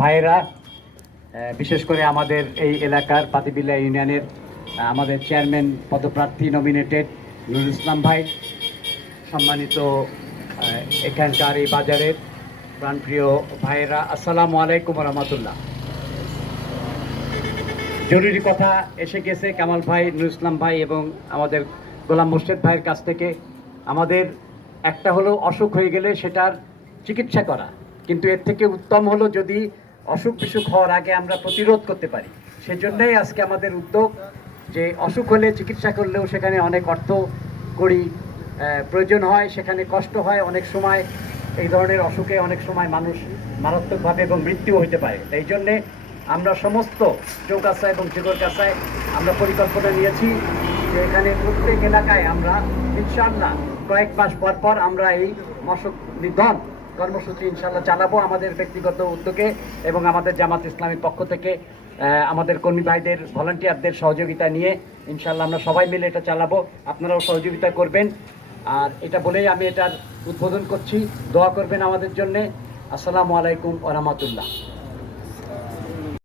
ভাইয়েরা, বিশেষ করে আমাদের এই এলাকার পাতিবিল্লা ইউনিয়নের আমাদের চেয়ারম্যান পদপ্রার্থী নমিনেটেড নুরুল ইসলাম ভাই, সম্মানিত এখানকার এই বাজারের প্রাণপ্রিয় ভাইয়েরা, আসসালামু আলাইকুম রহমতুল্লাহ। জরুরি কথা এসে গেছে কামাল ভাই, নুরুল ইসলাম ভাই এবং আমাদের গোলাম মোর্শেদ ভাইয়ের কাছ থেকে। আমাদের একটা হলো অসুখ হয়ে গেলে সেটার চিকিৎসা করা, কিন্তু এর থেকে উত্তম হলো যদি অসুখ বিসুখ হওয়ার আগে আমরা প্রতিরোধ করতে পারি। সেজন্যই আজকে আমাদের উদ্যোগ যে অসুখ হলে চিকিৎসা করলেও সেখানে অনেক অর্থ করি প্রয়োজন হয়, সেখানে কষ্ট হয়, অনেক সময় এই ধরনের অসুখে অনেক সময় মানুষ মারাত্মকভাবে এবং মৃত্যু হতে পারে। এই জন্যে আমরা সমস্ত চৌকাছায় এবং চিগরকাছায় আমরা পরিকল্পনা নিয়েছি যে এখানে প্রত্যেক এলাকায় আমরা ইনশাআল্লাহ কয়েক মাস পর পর আমরা এই মশক নিধন কর্মসূচি ইনশাআল্লাহ চালাবো আমাদের ব্যক্তিগত উদ্যোগে এবং আমাদের জামাত ইসলামীর পক্ষ থেকে আমাদের কর্মী ভাইদের ভলান্টিয়ারদের সহযোগিতা নিয়ে ইনশাআল্লাহ আমরা সবাই মিলে এটা চালাবো। আপনারাও সহযোগিতা করবেন। আর এটা বলেই আমি এটার উদ্বোধন করছি, দোয়া করবেন আমাদের জন্যে। আসসালামু আলাইকুম ওয়া রাহমাতুল্লাহ।